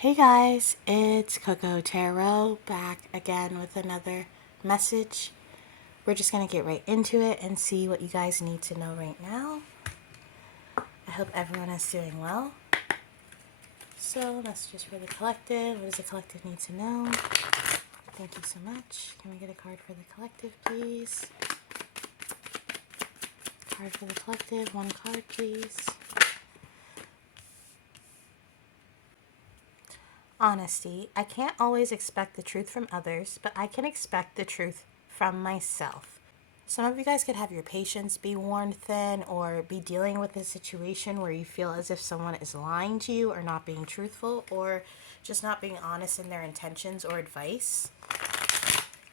Hey guys, it's CocoaTarot back again with another message. We're just going to get right into it and see what you guys need to know right now. I hope everyone is doing well. So, messages for the collective. What does the collective need to know? Thank you so much. Can we get a card for the collective, please? Card for the collective. One card, please. Honesty. I can't always expect the truth from others, but I can expect the truth from myself. Some of you guys could have your patience be worn thin or be dealing with a situation where you feel as if someone is lying to you or not being truthful or just not being honest in their intentions or advice.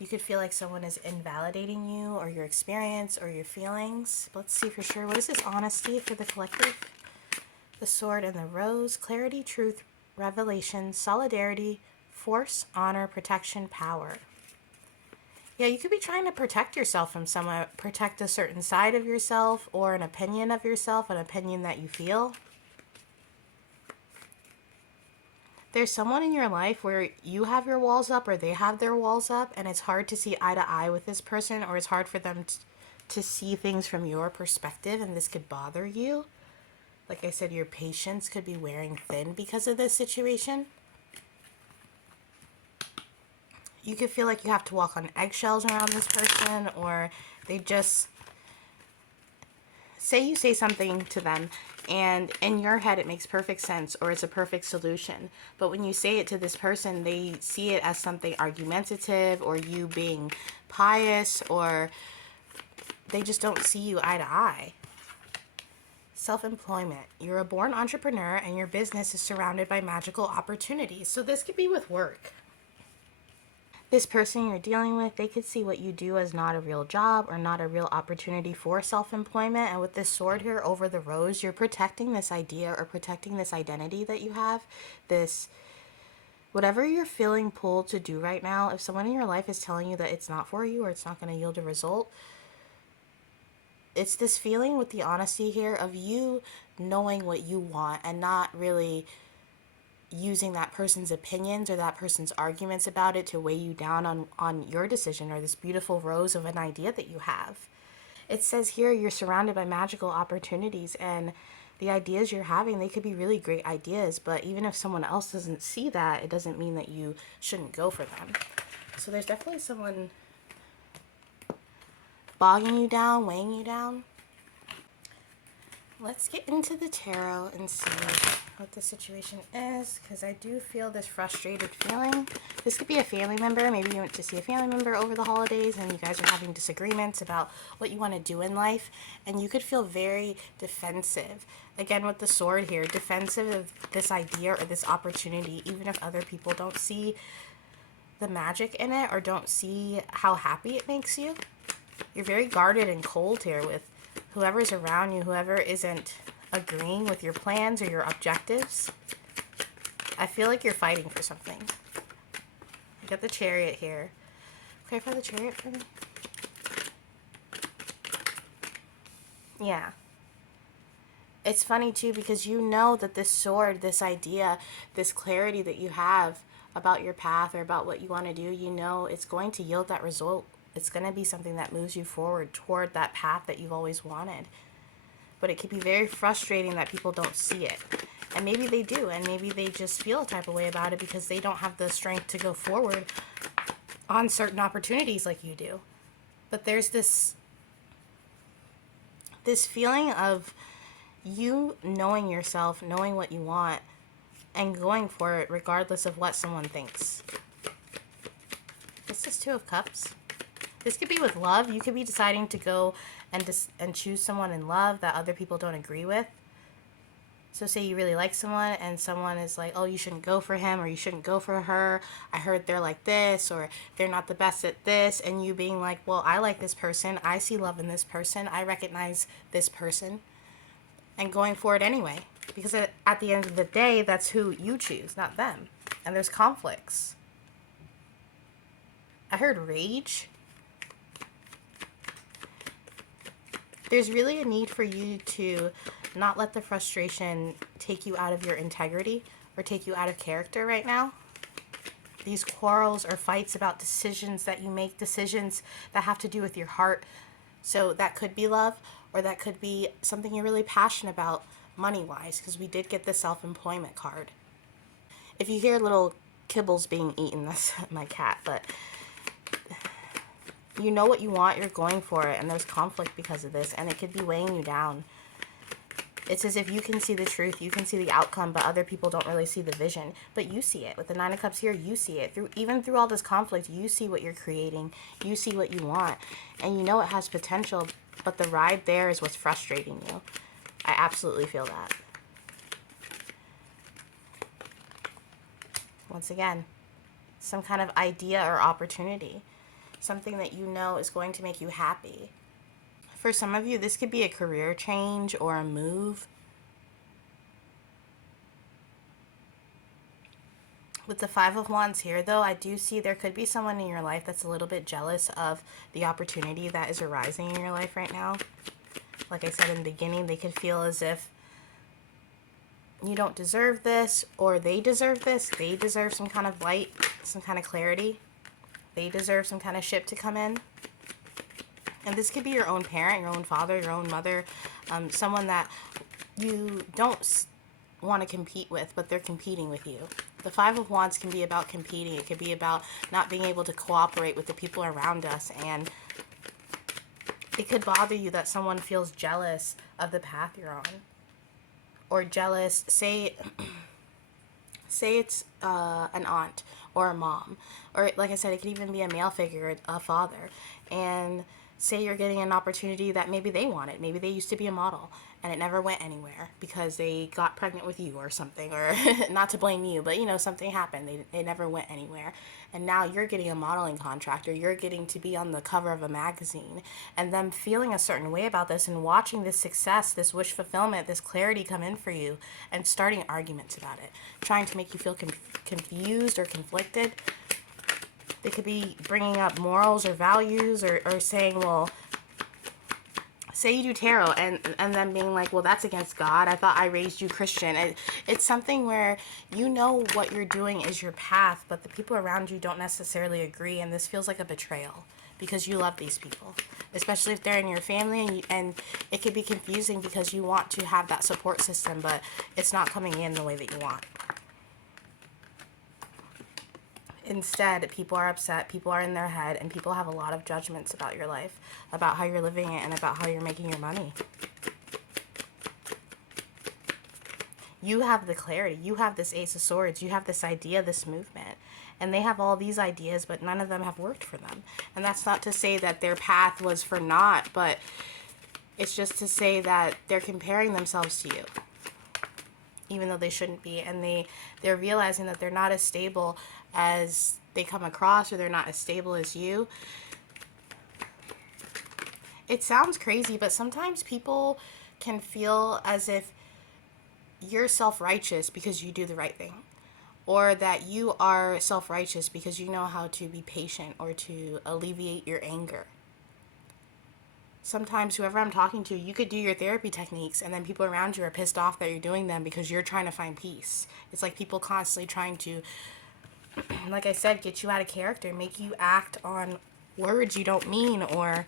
You could feel like someone is invalidating you or your experience or your feelings. Let's see for sure. What is this honesty for the collective? The sword and the rose. Clarity, truth, revelation, solidarity, force, honor, protection, power. Yeah, you could be trying to protect yourself from someone, protect a certain side of yourself or an opinion of yourself, an opinion that you feel. There's someone in your life where you have your walls up or they have their walls up, and it's hard to see eye to eye with this person, or it's hard for them to see things from your perspective, and this could bother you. Like I said, your patience could be wearing thin because of this situation. You could feel like you have to walk on eggshells around this person, or they just say you say something to them and in your head it makes perfect sense or it's a perfect solution, but when you say it to this person, they see it as something argumentative or you being pious, or they just don't see you eye to eye. Self-employment. You're a born entrepreneur and your business is surrounded by magical opportunities. So this could be with work. This person you're dealing with, they could see what you do as not a real job or not a real opportunity for self-employment. And with this sword here over the rose, you're protecting this idea or protecting this identity that you have. This, whatever you're feeling pulled to do right now, if someone in your life is telling you that it's not for you or it's not going to yield a result, it's this feeling with the honesty here of you knowing what you want and not really using that person's opinions or that person's arguments about it to weigh you down on your decision or this beautiful rose of an idea that you have. It says here you're surrounded by magical opportunities, and the ideas you're having, they could be really great ideas, but even if someone else doesn't see that, it doesn't mean that you shouldn't go for them. So there's definitely someone bogging you down, weighing you down. Let's get into the tarot and see what the situation is, because I do feel this frustrated feeling. This could be a family member. Maybe you went to see a family member over the holidays and you guys are having disagreements about what you want to do in life, and you could feel very defensive. Again, with the sword here, defensive of this idea or this opportunity, even if other people don't see the magic in it or don't see how happy it makes you. You're very guarded and cold here with whoever's around you, whoever isn't agreeing with your plans or your objectives. I feel like you're fighting for something. I got the Chariot here. Okay, for the Chariot for me. Yeah. It's funny too, because you know that this sword, this idea, this clarity that you have about your path or about what you want to do, you know it's going to yield that result. It's going to be something that moves you forward toward that path that you've always wanted. But it can be very frustrating that people don't see it. And maybe they do, and maybe they just feel a type of way about it because they don't have the strength to go forward on certain opportunities like you do. But there's this feeling of you knowing yourself, knowing what you want, and going for it regardless of what someone thinks. This is Two of Cups. This could be with love. You could be deciding to go and choose someone in love that other people don't agree with. So say you really like someone and someone is like, oh, you shouldn't go for him or you shouldn't go for her. I heard they're like this or they're not the best at this. And you being like, well, I like this person. I see love in this person. I recognize this person. And going for it anyway. Because at the end of the day, that's who you choose, not them. And there's conflicts. I heard rage. There's really a need for you to not let the frustration take you out of your integrity or take you out of character right now. These quarrels or fights about decisions that you make, decisions that have to do with your heart. So that could be love, or that could be something you're really passionate about money-wise, because we did get the self-employment card. If you hear little kibbles being eaten, that's my cat, but you know what you want, you're going for it, and there's conflict because of this, and it could be weighing you down. It's as if you can see the truth, you can see the outcome, but other people don't really see the vision. But you see it. With the Nine of Cups here, you see it. Even through all this conflict, you see what you're creating. You see what you want. And you know it has potential, but the ride there is what's frustrating you. I absolutely feel that. Once again, some kind of idea or opportunity. Something that you know is going to make you happy. For some of you, this could be a career change or a move. With the Five of Wands here, though, I do see there could be someone in your life that's a little bit jealous of the opportunity that is arising in your life right now. Like I said in the beginning, they could feel as if you don't deserve this, or they deserve this. They deserve some kind of light, some kind of clarity. They deserve some kind of ship to come in. And this could be your own parent, your own father, your own mother, someone that you don't want to compete with, but they're competing with you. The Five of Wands can be about competing. It could be about not being able to cooperate with the people around us. And it could bother you that someone feels jealous of the path you're on. Or jealous, say it's an aunt or a mom. Or like I said, it could even be a male figure, a father. And say you're getting an opportunity that maybe they wanted. Maybe they used to be a model and it never went anywhere because they got pregnant with you or something, or not to blame you, but you know, something happened. They never went anywhere. And now you're getting a modeling contract, or you're getting to be on the cover of a magazine, and them feeling a certain way about this and watching this success, this wish fulfillment, this clarity come in for you, and starting arguments about it, trying to make you feel confused or conflicted. They could be bringing up morals or values, or saying, well, say you do tarot, and then being like, well, that's against God. I thought I raised you Christian. It's something where you know what you're doing is your path, but the people around you don't necessarily agree, and this feels like a betrayal because you love these people, especially if they're in your family, and it could be confusing because you want to have that support system, but it's not coming in the way that you want. Instead, people are upset, people are in their head, and people have a lot of judgments about your life, about how you're living it, and about how you're making your money. You have the clarity. You have this Ace of Swords. You have this idea, this movement. And they have all these ideas, but none of them have worked for them. And that's not to say that their path was for naught, but it's just to say that they're comparing themselves to you, even though they shouldn't be. And they're realizing that they're not as stable as they come across, or they're not as stable as you. It sounds crazy, but sometimes people can feel as if you're self-righteous because you do the right thing, or that you are self-righteous because you know how to be patient or to alleviate your anger. Sometimes whoever I'm talking to, you could do your therapy techniques, and then people around you are pissed off that you're doing them because you're trying to find peace. It's like people constantly trying to, like I said, get you out of character, make you act on words you don't mean, or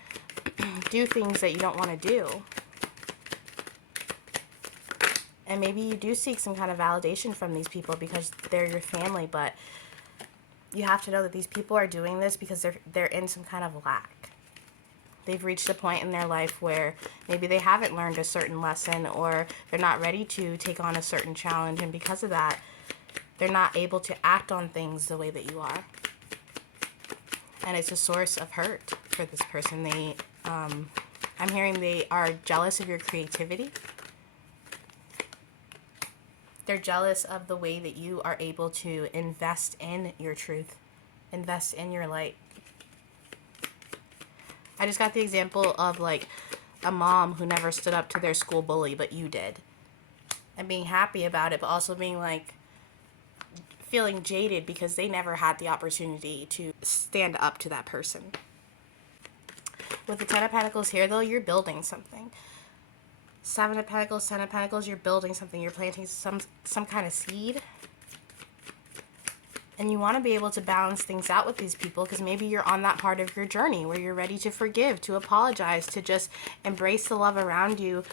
do things that you don't want to do. And maybe you do seek some kind of validation from these people because they're your family, but you have to know that these people are doing this because they're in some kind of lack. They've reached a point in their life where maybe they haven't learned a certain lesson, or they're not ready to take on a certain challenge, and because of that, they're not able to act on things the way that you are. And it's a source of hurt for this person. I'm hearing they are jealous of your creativity. They're jealous of the way that you are able to invest in your truth, invest in your light. I just got the example of like a mom who never stood up to their school bully, but you did. And being happy about it, but also being like, feeling jaded because they never had the opportunity to stand up to that person. With the Ten of Pentacles here, though, you're building something. Seven of Pentacles, Ten of Pentacles, you're building something. You're planting some kind of seed. And you want to be able to balance things out with these people, because maybe you're on that part of your journey where you're ready to forgive, to apologize, to just embrace the love around you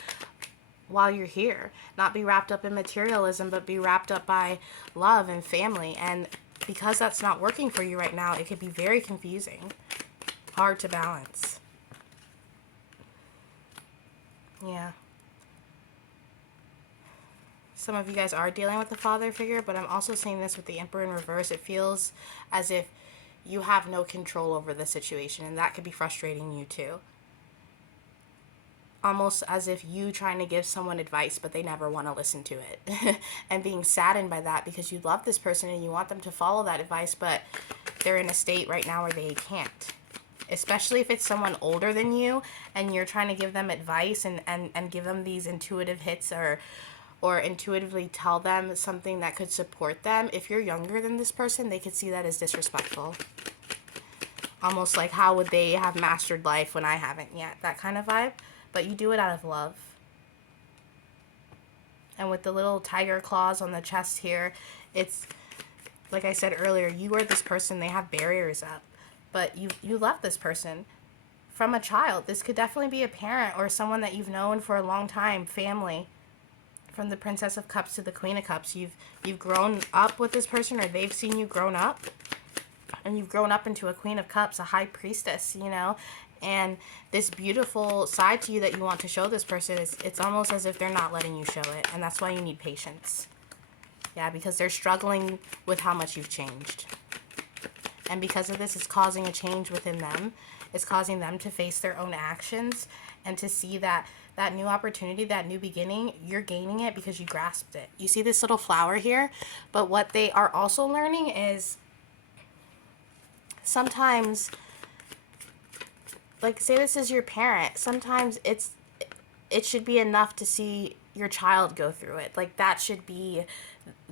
while you're here. Not be wrapped up in materialism, but be wrapped up by love and family. And because that's not working for you right now, it could be very confusing, hard to balance. Yeah. Some of you guys are dealing with the father figure, but I'm also seeing this with the Emperor in reverse. It feels as if you have no control over the situation, and that could be frustrating you too. Almost as if you trying to give someone advice, but they never want to listen to it. And being saddened by that because you love this person and you want them to follow that advice, but they're in a state right now where they can't. Especially if it's someone older than you and you're trying to give them advice and give them these intuitive hits, or intuitively tell them something that could support them. If you're younger than this person, they could see that as disrespectful. Almost like, how would they have mastered life when I haven't yet? That kind of vibe. But you do it out of love. And with the little tiger claws on the chest here, it's, like I said earlier, you are this person, they have barriers up. But you love this person from a child. This could definitely be a parent or someone that you've known for a long time, family. From the Princess of Cups to the Queen of Cups, you've grown up with this person, or they've seen you grown up, and you've grown up into a Queen of Cups, a High Priestess, you know, and this beautiful side to you that you want to show this person, it's almost as if they're not letting you show it, and that's why you need patience. Yeah, because they're struggling with how much you've changed. And because of this, it's causing a change within them. It's causing them to face their own actions and to see that that new opportunity, that new beginning, you're gaining it because you grasped it. You see this little flower here, but what they are also learning is sometimes, like, say this is your parent, sometimes it should be enough to see your child go through it. Like, that should be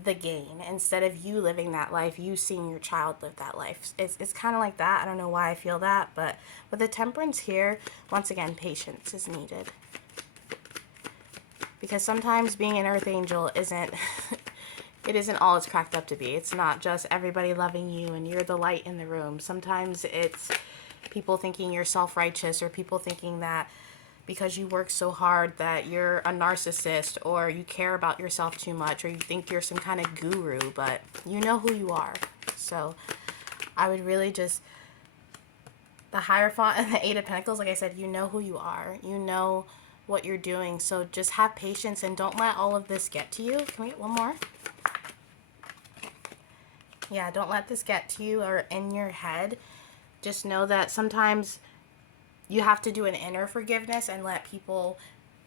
the gain. Instead of you living that life, you seeing your child live that life. It's kind of like that. I don't know why I feel that, but with the Temperance here, once again, patience is needed. Because sometimes being an earth angel isn't it isn't all it's cracked up to be. It's not just everybody loving you and you're the light in the room. Sometimes it's people thinking you're self-righteous, or people thinking that because you work so hard that you're a narcissist, or you care about yourself too much, or you think you're some kind of guru, but you know who you are. So I would really just, the Hierophant and the Eight of Pentacles, like I said, you know who you are. You know what you're doing. So just have patience and don't let all of this get to you. Can we get one more? Yeah, don't let this get to you or in your head. Just know that sometimes you have to do an inner forgiveness and let people,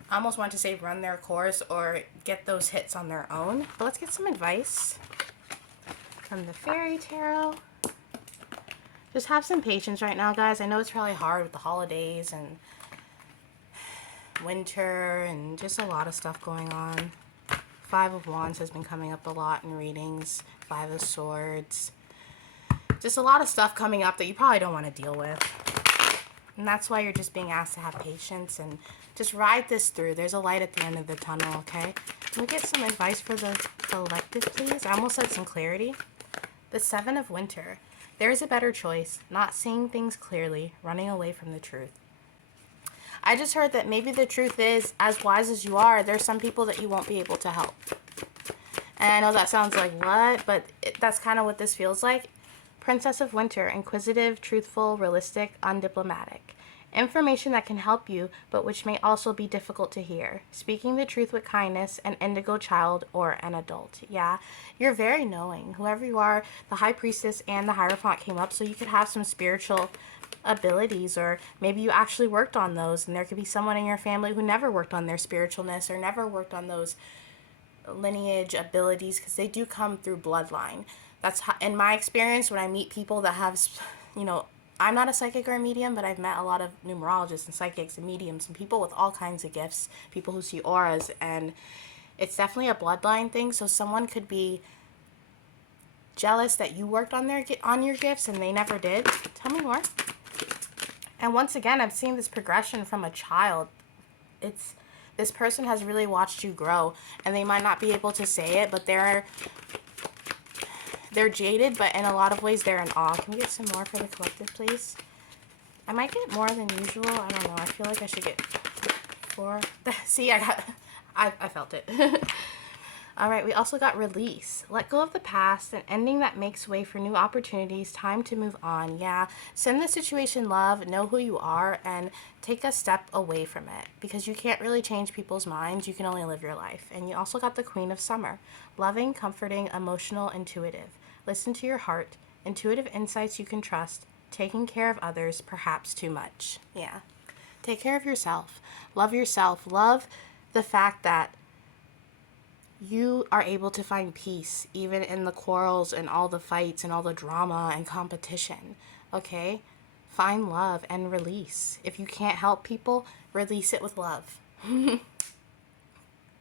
I almost want to say, run their course or get those hits on their own. But let's get some advice from the Fairy Tarot. Just have some patience right now, guys. I know it's probably hard with the holidays and winter and just a lot of stuff going on. Five of Wands has been coming up a lot in readings. Five of Swords. Just a lot of stuff coming up that you probably don't want to deal with. And that's why you're just being asked to have patience and just ride this through. There's a light at the end of the tunnel, okay? Can we get some advice for the collective, please? I almost said some clarity. The Seven of Winter. There is a better choice. Not seeing things clearly. Running away from the truth. I just heard that maybe the truth is, as wise as you are, there's some people that you won't be able to help. And I know that sounds like what, but that's kind of what this feels like. Princess of Winter, inquisitive, truthful, realistic, undiplomatic. Information that can help you, but which may also be difficult to hear. Speaking the truth with kindness, an indigo child or an adult. Yeah, you're very knowing. Whoever you are, the High Priestess and the Hierophant came up, so you could have some spiritual abilities, or maybe you actually worked on those, and there could be someone in your family who never worked on their spiritualness or never worked on those lineage abilities, because they do come through bloodline. That's how, in my experience, when I meet people that have, you know, I'm not a psychic or a medium, but I've met a lot of numerologists and psychics and mediums and people with all kinds of gifts, people who see auras, and it's definitely a bloodline thing. So someone could be jealous that you worked on your gifts and they never did. Tell me more. And once again, I'm seeing this progression from a child. It's, this person has really watched you grow, and they might not be able to say it, but They're jaded, but in a lot of ways they're in awe. Can we get some more for the collective, please? I might get more than usual. I don't know. I feel like I should get 4. See, I felt it. All right, we also got release. Let go of the past, an ending that makes way for new opportunities, time to move on. Yeah, send the situation love, know who you are, and take a step away from it, because you can't really change people's minds. You can only live your life. And you also got the Queen of Summer. Loving, comforting, emotional, intuitive. Listen to your heart. Intuitive insights you can trust. Taking care of others, perhaps too much. Yeah. Take care of yourself. Love yourself. Love the fact that you are able to find peace even in the quarrels and all the fights and all the drama and competition. Okay? Find love and release. If you can't help people, release it with love. And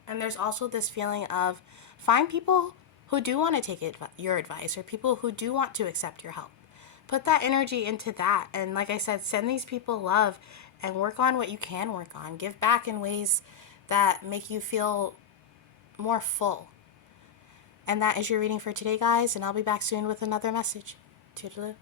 there's also this feeling of find people who do want to take your advice, or people who do want to accept your help. Put that energy into that. And like I said, send these people love and work on what you can work on. Give back in ways that make you feel more full. And that is your reading for today, guys. And I'll be back soon with another message. Toodaloo.